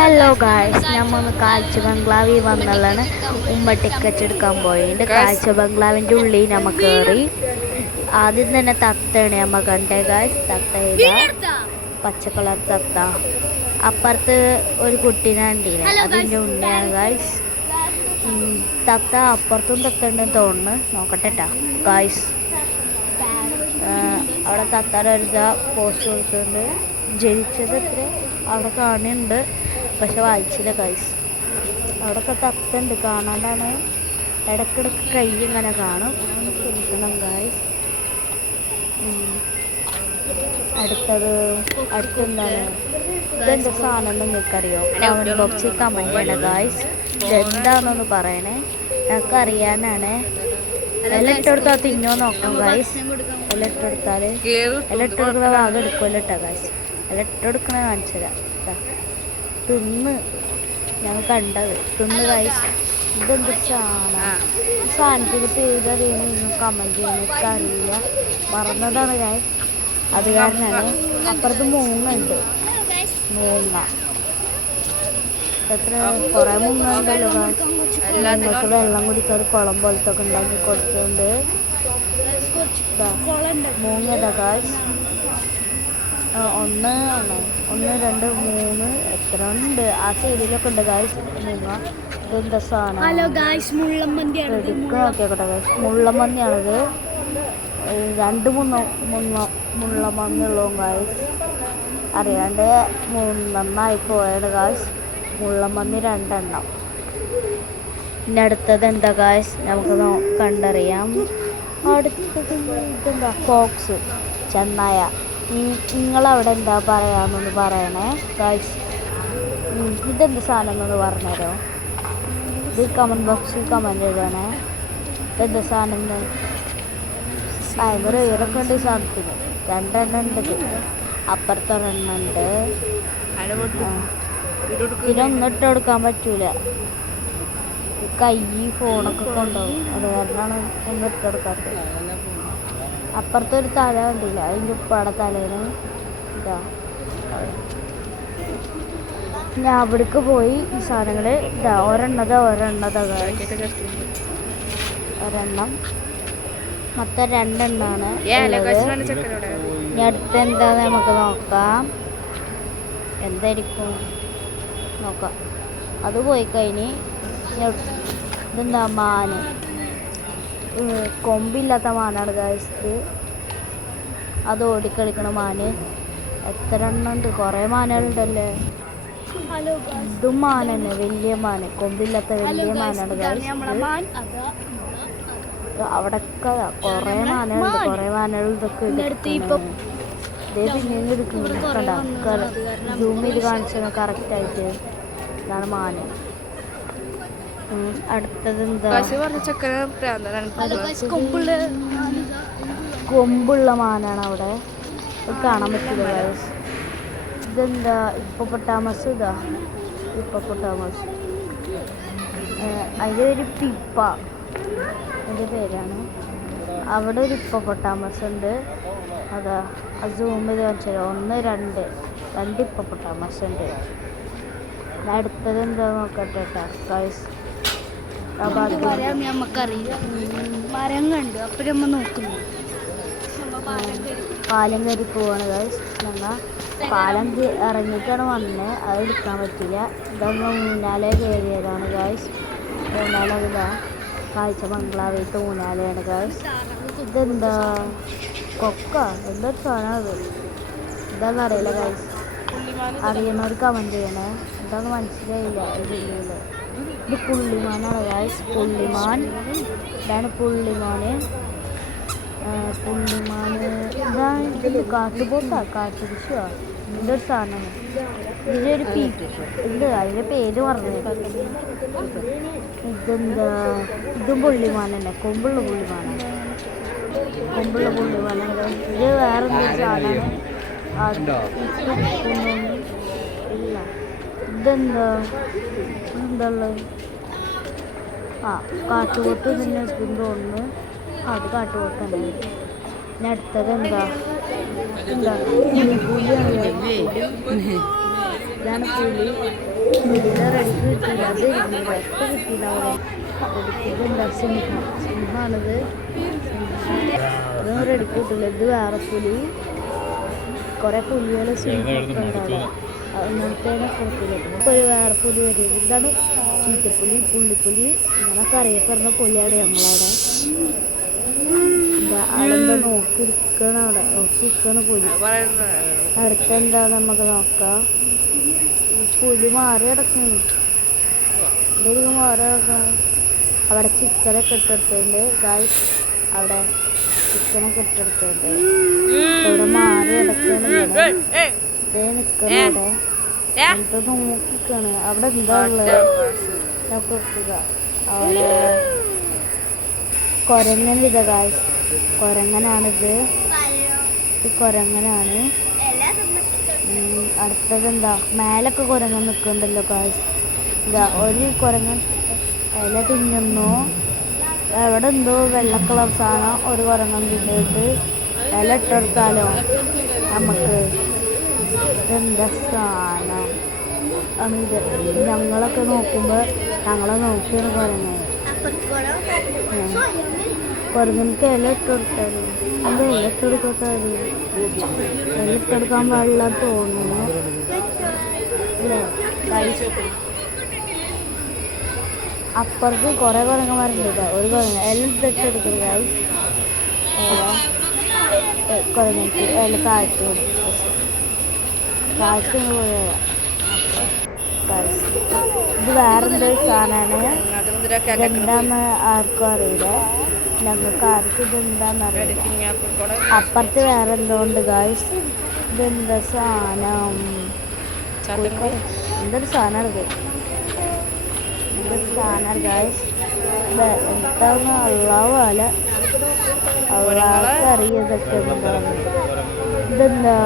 Hello guys, നമ്മൊന്ന് കാഴ്ച ബംഗ്ലാവിൽ വന്നുള്ളതാണ്. Ticket എടുക്കാൻ പോയിട്ട് കാഴ്ച ബംഗ്ലാവിൻ്റെ ഉള്ളിൽ നമ്മ കയറി. ആദ്യം തന്നെ തത്തയാണ് നമ്മ കണ്ടേ ഗായ്സ്. തത്ത ചെയ്ത പച്ച കളർ തത്ത. അപ്പുറത്ത് ഒരു കുട്ടീനെ കണ്ടില്ലേ, അതിൻ്റെ ഉണ്ണിയാണ് ഗായ്സ്. തത്ത അപ്പുറത്തും തത്ത ഉണ്ടെന്ന് തോന്നുന്നു. നോക്കട്ടെ ഗായ്സ്. അവിടെ തത്തയുടെ ഒരു പോസ്റ്റ് കൊടുത്തിട്ടുണ്ട്. ജനിച്ചത് എത്ര അവിടെ കാണുന്നുണ്ട്, പക്ഷെ വായിച്ചില്ല ഗായ്സ്. അവിടെയൊക്കെ തത്തുണ്ട്, കാണാണ്ടാണ്. ഇടയ്ക്കിടയ്ക്ക് കൈ ഇങ്ങനെ കാണും, ശ്രമിക്കണം ഗായ്സ്. അടുത്തെന്താണ് ഇതെന്താ സാധനം നിങ്ങൾക്കറിയോ? കമൻറ്റ് ബോക്സിൽ കമൻറ്റ് ചെയ്യണം ഗായ്സ്. ഇതെന്താണെന്നൊന്ന് പറയണേ, ഞങ്ങൾക്ക് അറിയാനാണ്. എല്ലാം ഇട്ടെടുത്താൽ തിന്നോ നോക്കാം ഗായ്സ്. എല്ലാം ഇട്ടെടുത്താൽ ഇട്ടെടുക്കുന്ന ഭാഗം എടുക്കുമല്ലോ ഇട്ടാ ഗായ്സ്. എല്ലാം ഇട്ടെടുക്കണ കാണിച്ചു തരാം. തിന്ന് ഞങ്ങൾ കണ്ടത് തിന്ന് ഗായ്സ്. ഇതെന്ത് സാധനത്തിന് പേരറിയണ കമൻറ്റ് ചെയ്യണം. എനിക്ക് അറിയില്ല, മറന്നതാണ് ഗായ്സ്. അത് കാരണമാണ്. അപ്പുറത്ത് മൂങ്ങുണ്ട്, മൂങ്ങ. എത്ര കുറേ മൂങ്ങ ഉണ്ടല്ലോ ഗായ്സ്. ഞങ്ങൾക്ക് വെള്ളം കുടിക്കാൻ ഒരു കുളം പോലത്തെ ഒക്കെ ഉണ്ടാക്കി കൊടുത്തുകൊണ്ട് മൂങ്ങ ഗായ്സ്. ഒന്ന് 2 3 എത്ര ഉണ്ട് ആ സൈഡിലൊക്കെ ഉണ്ട് ഗായ്സ് മൂങ്ങ. ഇതെന്താ സാധനം? നോക്കിയോട്ടെ ഗായ്സ്. മുള്ളമ്പന്നിയാണിത്. 2 മുള്ളമ്പന്നിയുള്ളൂ ഗായ്സ്. അറിയാണ്ട് നന്നായി പോയാണ് ഗായ്സ്. മുള്ളമ്പന്നി 2 എണ്ണം. പിന്നെ അടുത്തത് എന്താ ഗായ്സ്, നമുക്ക് കണ്ടറിയാം. അടുത്തത് ഇതെന്താ? ഫോക്സ്, ചെന്നായ. നിങ്ങളവിടെ എന്താ പറയാമെന്നൊന്ന് പറയണേ ഗായ്സ്. ഇതെന്ത് സാധനം എന്നൊന്ന് പറഞ്ഞുതരോ? ഇത് കമൻറ്റ് ബോക്സിൽ കമൻറ്റ് ചെയ്തോണേ. ഇതെന്താ സാധനം? ഭയങ്കര ഉയരൊക്കെ ഉണ്ട് ഈ സാധനത്തിന്. 2 എണ്ണം ഉണ്ട്. അപ്പുറത്തൊരെണ്ണം ഉണ്ട്. ഇതിനൊന്നും ഇട്ട് കൊടുക്കാൻ പറ്റൂല, കൈ ഫോണൊക്കെ കൊണ്ടുപോകും. അത് കാരണമാണ് ഒന്നും ഇട്ട് കൊടുക്കാത്തത്. അപ്പുറത്തൊരു തല കണ്ടില്ല, അതിൻ്റെ ഉപ്പാടെ തലേന് ഇതാ. ഞാൻ അവിടേക്ക് പോയി ഈ സാധനങ്ങൾ ഇതാ ഒരെണ്ണത ഒരെണ്ണം മൊത്തം 2 എണ്ണമാണ്. ഇനി അടുത്ത എന്താന്ന് നമുക്ക് നോക്കാം. എന്തായിരിക്കും നോക്കാം. അത് പോയി കഴിഞ്ഞ് ഇതെന്താ? മാന്. കൊമ്പില്ലാത്ത മാനാണ് ഗായ്സ്. അത് ഓടിക്കളിക്കണ മാന്. എത്ര എണ്ണം ഉണ്ട്? കുറേ മാനുകളുണ്ടല്ലേ. ഇതും മാൻ തന്നെ, വലിയ മാന്, കൊമ്പില്ലാത്ത വലിയ മാനാണ് ഗായ്സ്. അവിടെയൊക്കെ കുറേ മാനുകളുണ്ട്. കുറേ മാനുകൾ ഇതൊക്കെ ഇതേ പിന്നെയും എടുക്കുന്നു. കണ്ട സൂം ചെയ്ത് കാണിച്ചത് കറക്റ്റായിട്ട്. ഇതാണ് മാന്. അടുത്തത് എന്താ? കൊമ്പുള്ള മാനാണ് അവിടെ, കാണാൻ പറ്റില്ല ഗായ്സ്. ഇതെന്താ? ഹിപ്പോപ്പൊട്ടാമസ്. ഇതാ ഹിപ്പോപ്പൊട്ടാമസ്. അതിൻ്റെ ഒരു പിപ്പ എൻ്റെ പേരാണ്. അവിടെ ഒരു ഹിപ്പോപ്പൊട്ടാമസ് ഉണ്ട്. അതാ സൂം ചെയ്ത് കാണിച്ചാൽ 1 2 ഹിപ്പോപ്പൊട്ടാമസ് ഉണ്ട്. അടുത്തത് എന്താ നോക്കട്ടെ ഗായ്സ്. നമുക്കറിയില്ല, മരം കണ്ടു അപ്പോൾ നമ്മൾ നോക്കുന്നു. പാലം കയറി പോവാണ് ഗായ്സ്. ഞങ്ങൾ പാലം ഇറങ്ങിയിട്ടാണ് വന്നത്, അത് എടുക്കാൻ പറ്റില്ല. ഇതൊന്ന് ഊഞ്ഞാലേ കയറിയതാണ് ഗായ്സ്. ഊഞ്ഞാല ഇതാ കാഴ്ച ബംഗ്ലാവിലത്തെ ഊഞ്ഞാലയാണ് ഗായ്സ്. ഇതെന്താ? കൊക്ക എന്തൊരു സാധനമാണ് അത്. എന്താണെന്ന് അറിയില്ല ഗായ്സ്. അറിയുന്നവർ കമൻറ്റ് ചെയ്യണേ. എന്താണെന്ന് മനസ്സിലായില്ല. ഇത് പുള്ളിമാനാണ് ഗായ്സ്. പുള്ളിമാൻ. ഇതാണ് പുള്ളിമാന്. ഇതാണ് ഇത്. കാട്ടുപുഷ്പോ എന്തൊരു സാധനമാണ്. ഇതിലൊരു ഉണ്ട്, അതിൻ്റെ പേര് പറഞ്ഞു. ഇതെന്താ? ഇതും പുള്ളിമാൻ തന്നെ, കൊമ്പുള്ള പുള്ളിമാനാണ്. ഇത് വേറെ എന്തൊരു സാധനമാണ്. ഇല്ല, ഇതെന്താ? ഉള്ളത് കാട്ടുപോത്ത് തന്നെ തോന്നുന്നു. അത് കാട്ടുപോത്തന്നെ. പിന്നെ അടുത്തത് എന്താ? ഇതാണ് പുലി. പുലിയുടെ റെഡിക്ക് കിട്ടിയില്ല, അത് എപ്പോൾ കിട്ടിയില്ല അവിടെ റെഡിക്ക്. സിംഹമാണിത്. അതൊന്നും റെഡിക്ക് കിട്ടില്ല. ഇത് വേറെ പുലി. കുറേ പുലികൾ സിംഹമൊക്കെ ഉണ്ടാവും, അങ്ങനത്തേനെ കൊടുക്കില്ല. ഇപ്പോൾ ഒരു വേറെ പുലി വരും. ഇതാണ് ചീറ്റപ്പുലി, പുള്ളിപ്പുലി, ഇങ്ങനൊക്കെ അറിയപ്പെടുന്ന പുലിയാണ് ഞങ്ങളവിടെ. ആളെന്താ നോക്കിയിരിക്കണ അവിടെ, നോക്കിയിരിക്കണ പുലി. അടുത്തെന്താ നമുക്ക് നോക്കാം. ഈ പുലി മാറി കിടക്കുന്നു, ഇതൊരു മാറി കിടക്കണം. അവിടെ ചിക്കനൊക്കെ ഇട്ടെടുത്തുണ്ട് ഗായ്സ്, അവിടെ ചിക്കനൊക്കെ ഇട്ടെടുത്തുണ്ട്. ഇവിടെ മാറി കിടക്കണം, ഇതേ നിൽക്കണം അവിടെ. എന്നിട്ട് നോക്കിക്കാണ് അവിടെ എന്താ ഉള്ളത് നമുക്ക് വെക്കുക. അവിടെ കുരങ്ങൻ വിധ ഗായ്സ്, കുരങ്ങനാണിത്. ഇത് കുരങ്ങനാണ്. അടുത്തത് എന്താ, മേലൊക്കെ കുരങ്ങൻ നിൽക്കുന്നുണ്ടല്ലോ ഗായ്സ്. ഇതാ ഒരു കുരങ്ങൻ ഇല തിന്നുന്നു. എവിടെ എന്തോ വെള്ള കളർ സാധനം ഒരു കുരങ്ങൻ തിന്നിട്ട് ഇല ഇട്ടെടുത്താലോ നമുക്ക്. ഇതെന്താ സാധനം ആണിത്. ഞങ്ങളൊക്കെ നോക്കുമ്പോൾ ഞങ്ങളെ നോക്കിയാണ് കുരങ്ങൻ. കുരങ്ങനക്ക് ഇല ഇട്ടെടുത്താലും എന്താ ഇല ഇട്ടെടുക്കാത്താലും ഇല ഇട്ടെടുക്കാൻ പാടില്ല തോന്നുന്നു അല്ലേ. അപ്പുറത്ത് കുറേ കുരങ്ങന്മാരുണ്ട്. ഒരു കുരങ്ങൻ ഇല ഇട്ടെടുക്കുന്നത് ഗായ്സ്. കുരങ്ങനക്ക് ഇല താഴ്ത്തി പോയാ. ഇത് വേറെന്തൊരു സാധനമാണ്. ഇതെന്താന്ന് ആർക്കും അറിയില്ല, ഞങ്ങൾക്ക് ആർക്കും ഇതെന്താന്ന് അറിയില്ല. അപ്പുറത്ത് വേറെ എന്തോ ഉണ്ട് ഗായ്സ്. ഇതെന്താ സാധനം, എന്തൊരു സാധനമാണ് ഇത്. എന്തൊരു സാധനമാണ് ഗായ്സ്. എന്താന്ന് അള്ളാഹുഅല, അള്ളാഹ്ക്ക് അറിയാം ഇതൊക്കെ എന്താന്ന്. ഇതെന്താ